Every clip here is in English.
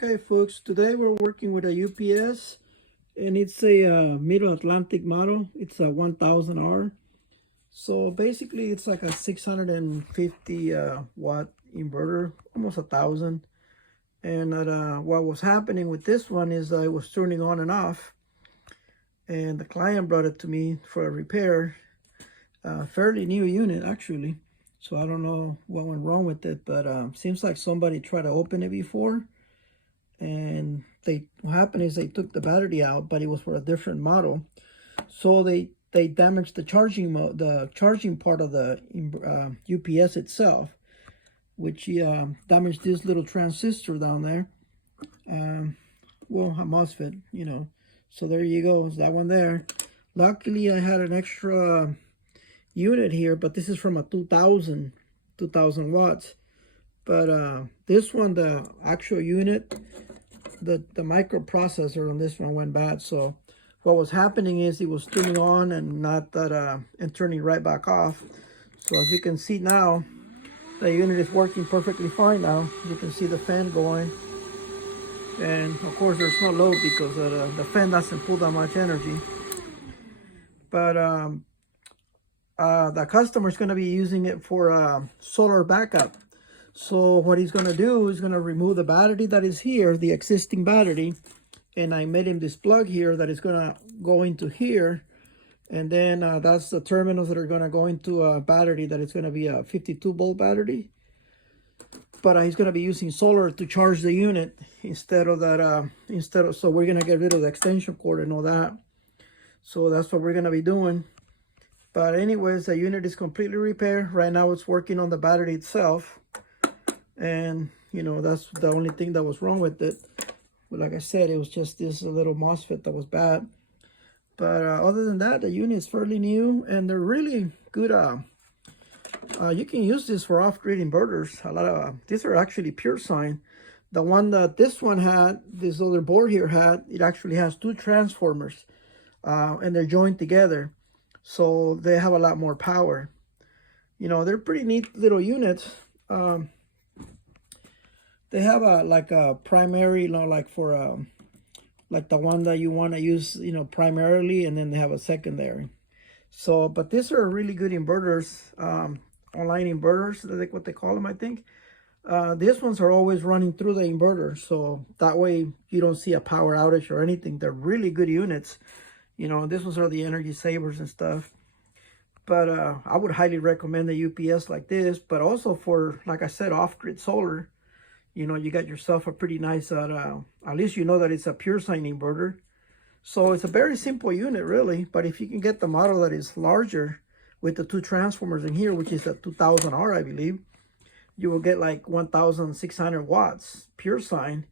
Okay, folks, today we're working with a UPS, and it's a Middle Atlantic model. It's a 1000R. So basically, it's like a 650 watt inverter, almost 1000. And what was happening with this one is I was turning on and off, and the client brought it to me for a repair. Fairly new unit, actually. So I don't know what went wrong with it, but seems like somebody tried to open it before. And what happened is they took the battery out, but it was for a different model. So they damaged the charging part of the UPS itself, which damaged this little transistor down there. Well, a MOSFET, you know. So there you go, it's that one there. Luckily, I had an extra unit here, but this is from a 2000 watts. But this one, the actual unit, the microprocessor on this one went bad. So what was happening is it was turning on and not that and turning right back off. So as you can see now, the unit is working perfectly fine now. You can see the fan going, and of course there's no load because the fan doesn't pull that much energy. But the customer is going to be using it for solar backup. So what he's going to do is going to remove the battery that is here, the existing battery, and I made him this plug here that is going to go into here, and then that's the terminals that are going to go into a battery that is going to be a 52 volt battery. But he's going to be using solar to charge the unit instead of that. So we're going to get rid of the extension cord and all that. So that's what we're going to be doing. But anyways, the unit is completely repaired. Right now it's working on the battery itself. And, you know, that's the only thing that was wrong with it. But like I said, it was just this little MOSFET that was bad. But other than that, the unit is fairly new. And they're really good. You can use this for off-grid inverters. A lot of these are actually PureSign. The one that this one had, this other board here had, it actually has two transformers. And they're joined together. So they have a lot more power. You know, they're pretty neat little units. They have like a primary, you know, like for like the one that you want to use, you know, primarily, and then they have a secondary. So, but these are really good inverters, online inverters, like what they call them, I think. These ones are always running through the inverter, so that way you don't see a power outage or anything. They're really good units. You know, these ones are the energy savers and stuff. But I would highly recommend the UPS like this, but also for, like I said, off-grid solar. You know, you got yourself a pretty nice, at least you know that it's a PureSign inverter. So it's a very simple unit, really. But if you can get the model that is larger with the two transformers in here, which is a 2000R, I believe, you will get like 1600 watts PureSign.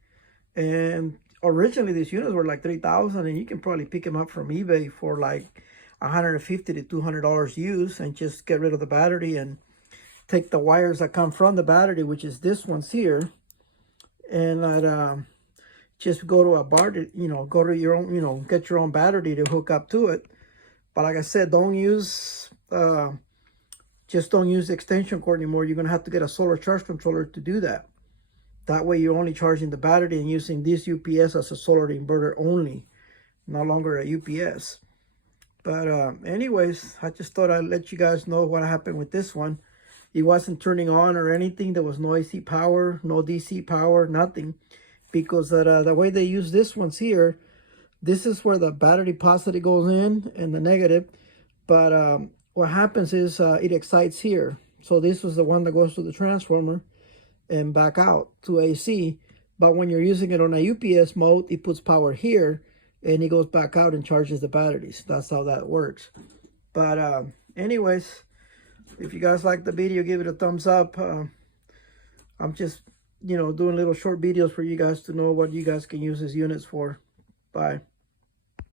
And originally these units were like 3000, and you can probably pick them up from eBay for like $150 to $200 used, and just get rid of the battery and take the wires that come from the battery, which is this one's here, and just go to a bar to, you know, go to your own, you know, get your own battery to hook up to it. But like I said, don't use just don't use the extension cord anymore. You're gonna have to get a solar charge controller to do that. That way you're only charging the battery and using this UPS as a solar inverter only, no longer a UPS. But anyways, I just thought I'd let you guys know what happened with this one. It wasn't turning on or anything. There was no AC power, no DC power, nothing. Because the way they use this one's here, this is where the battery positive goes in and the negative. But what happens is it excites here. So this was the one that goes to the transformer and back out to AC. But when you're using it on a UPS mode, it puts power here and it goes back out and charges the batteries. That's how that works. But anyways, if you guys like the video, give it a thumbs up. I'm just, you know, doing little short videos for you guys to know what you guys can use these units for. Bye.